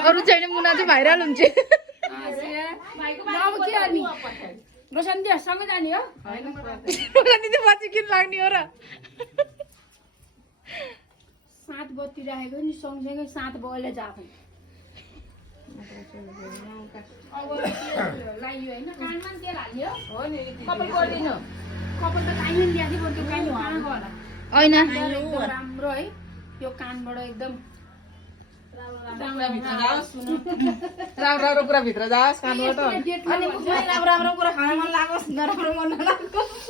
अरू छैन मुना चाहिँ भाइरल हुन्छ रोशनी सँगै जाने हो रोशनी त पछि किन लाग्ने हो र 7 बत्ती राखेको नि सँगसँगै 7 बजेले जाको अब लाइयो हैन कानमा तेल हाल्यो हो नि कपाल गर्दिनु कपाल त काइने ल्याथि बरु काइन कहाँ गयो होला हैन राम्रो है यो कानबाट एकदम राम्रो कुरा भित्र जाओस् कानबाट अनि मुखमै राम्रो कुरा खान मन लागोस् नराम्रो मन नलागोस्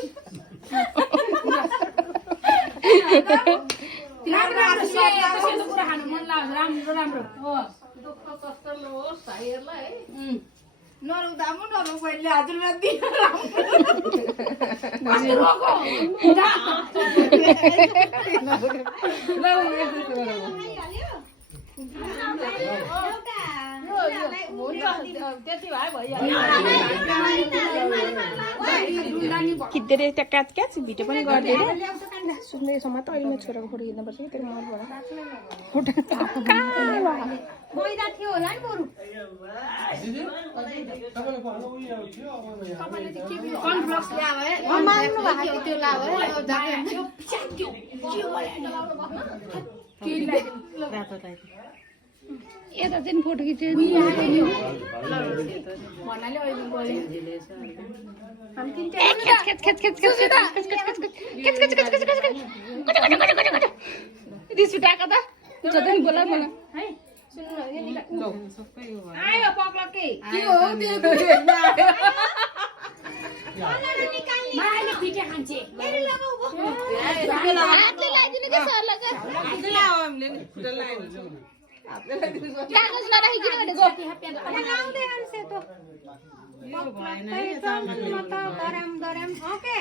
राम्रो कुरा खान मन लाग्छ राम्रो राम्रो हो दुःख कष्ट लोस् भाइहरुलाई है नरुदा म नरु पहिले हजुरलाई दिन खिच्दै त्यहाँ क्याच क्याच भिडियो पनि गरिदिएर सुन्दै समात अहिले छोराको फोटो खिच्नुपर्छ कि त्यो मैदा थियो होला नि बरु कन्फ्लक्स ल्यायो माग्नु भएको त्यो यता चाहिँ फोटो खिच्यो रिस उठाएको त जति बोला मलाई आयो पक्लकै के हो त्यो माले पिटे खान्छे फेरि लगाउ हातले लगाइदिनु के सर लगा हातले लाउ हामीले नि फुटल लगाइदिनु कागज नराखिदिनु भनेको लगाउँदै आउँछ त गरम ओके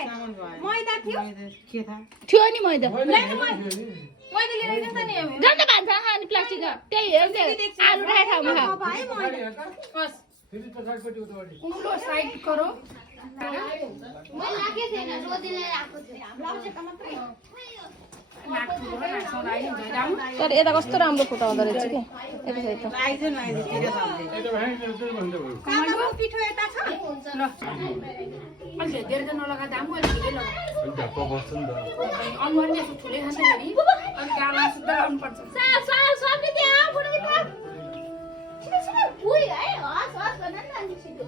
मैदा थियो थियो नि मैदा मैदा लिएर आइज त नि जन्त भान्सा खाने प्लास्टिक त्यही आलु राखेको ठाउँमा खा भाइ मैदा बस फेरि पछाडिपट्टि उतापट्टि उम्रो साइड करो म लागे छैन रोदिले आएको थियो हाम्रो आवश्यकता मात्रै हो तर यता कस्तो राम्रो फोटो आउँदो रहेछ कि यता साइड पिठो यता छ ल अहिले धेरै त नलगा दाम अहिले ठुलै लगा अनुहार नै ठुलै खान्छ फेरि अनि गाला सुत्दा लाउनुपर्छ सबले त्यहाँ फोटो खिच्छ छिटो छिटो उही है हस हस भन न अनि छिटो